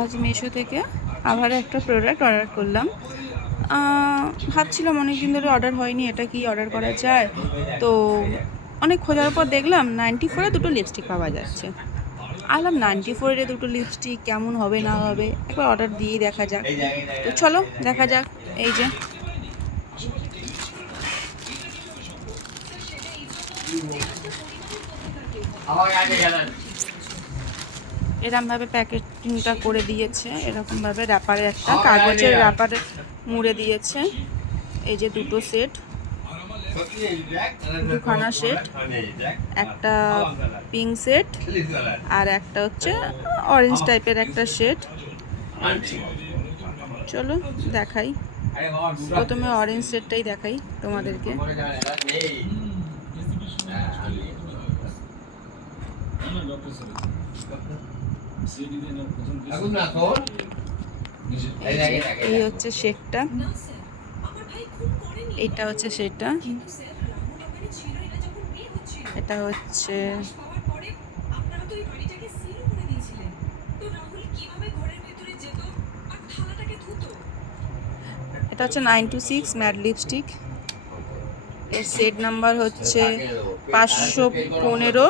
আজ মিশো থেকে আবার একটা প্রোডাক্ট অর্ডার করলাম। ভাবছিলাম অনেক দিন ধরে অর্ডার হয়নি, এটা কি অর্ডার করা যায়। তো অনেক খোঁজার পর দেখলাম 94-এ দুটো লিপস্টিক পাওয়া যাচ্ছে। আলাম 94-এ দুটো লিপস্টিক কেমন হবে না হবে, একবার অর্ডার দিয়েই দেখা যাক। তো চলো দেখা যাক। এই যে এরকমভাবে প্যাকেটিংটা করে দিয়েছে, এরকমভাবে র্যাপারে একটা কাগজের র্যাপারে মুড়ে দিয়েছে। এই যে দুটো সেট, দুখানা সেট, একটা পিঙ্ক সেট আর একটা হচ্ছে অরেঞ্জ টাইপের একটা সেট। চলো দেখাই, প্রথমে অরেঞ্জ সেটটাই দেখাই তোমাদেরকে। এই হচ্ছে শেকটা, এটা হচ্ছে সেটা, এটা হচ্ছে এটা হচ্ছে 926 ম্যাট লিপস্টিক। এর সেট নাম্বার হচ্ছে 515।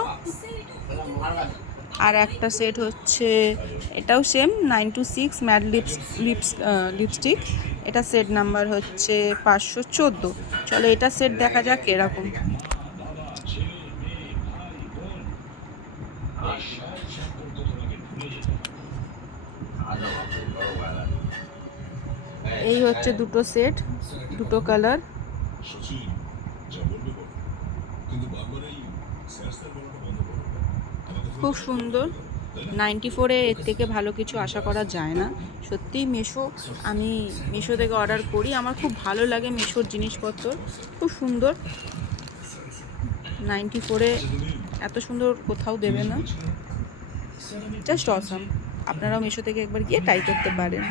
আর একটা সেট হচ্ছে এটাও সেম 926 ম্যাট লিপস্টিক, এটা সেট নাম্বার হচ্ছে 514। চলো এটা সেট দেখা যাক এরকম। এই হচ্ছে দুটো সেট, দুটো কালার, খুব সুন্দর। 94-এ এর থেকে ভালো কিছু আশা করা যায় না। সত্যি মিশো, আমি মিশো থেকে অর্ডার করি, আমার খুব ভালো লাগে মিশোর জিনিসপত্র, খুব সুন্দর। 94-এ এত সুন্দর কোথাও দেবে না, জাস্ট অসাম। আপনারাও মিশো থেকে একবার গিয়ে ট্রাই করতে পারেন।